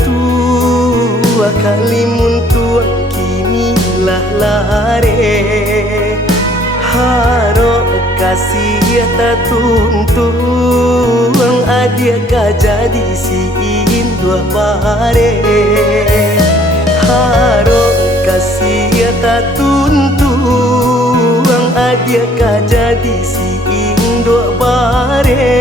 tua kalimun tuang kinilah lare harok kasih tak tuntung adia ka jadi si indua bare harok kasih tak tuntung adia ka jadi si indua bare.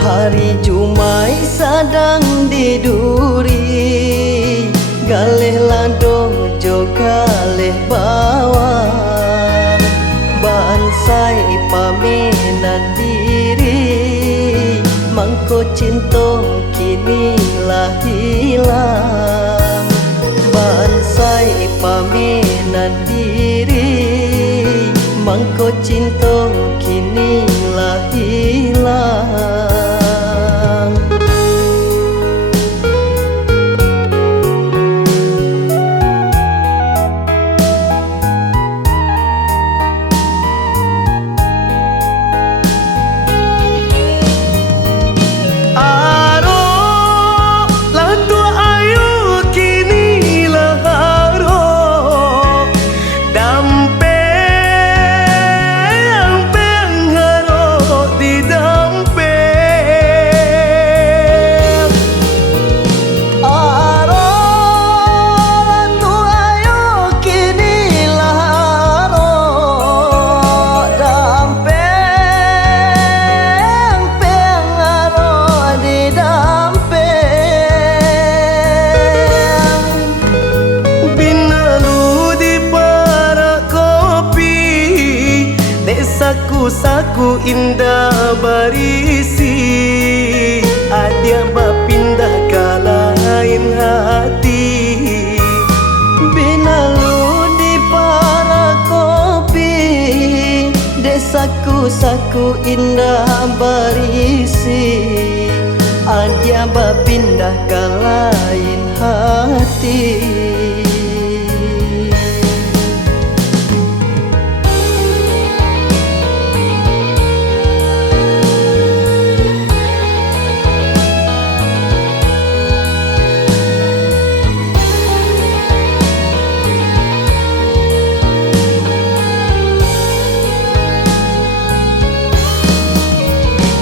Hari Jumai sadang diduri galeh ladong jo galeh bawang bansai pamenan diri mangko cinta kini lah hilang bansai pamenan diri mangko cinta kini lah hilang. Saku indah barisi adia bapindah ke lain hati binalu di para kopi desaku saku indah barisi adia bapindah ke lain hati.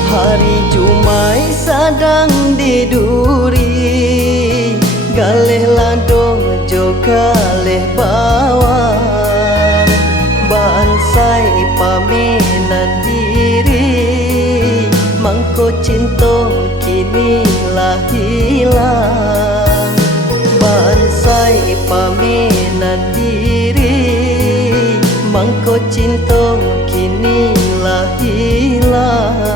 Hari Jumai sadang diduri galeh ladong jo galeh bawang bansai pamenan diri mangko cinta kini lah hilang bansai pamenan diri mangko cinta kini lah hilang.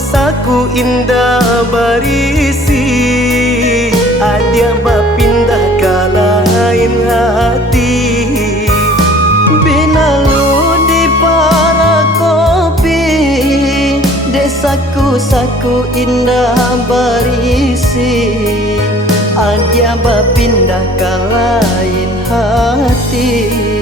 Saku indah barisi adia bapindah ke lain hati binalu di para kopi desaku saku indah barisi adia bapindah ke lain hati.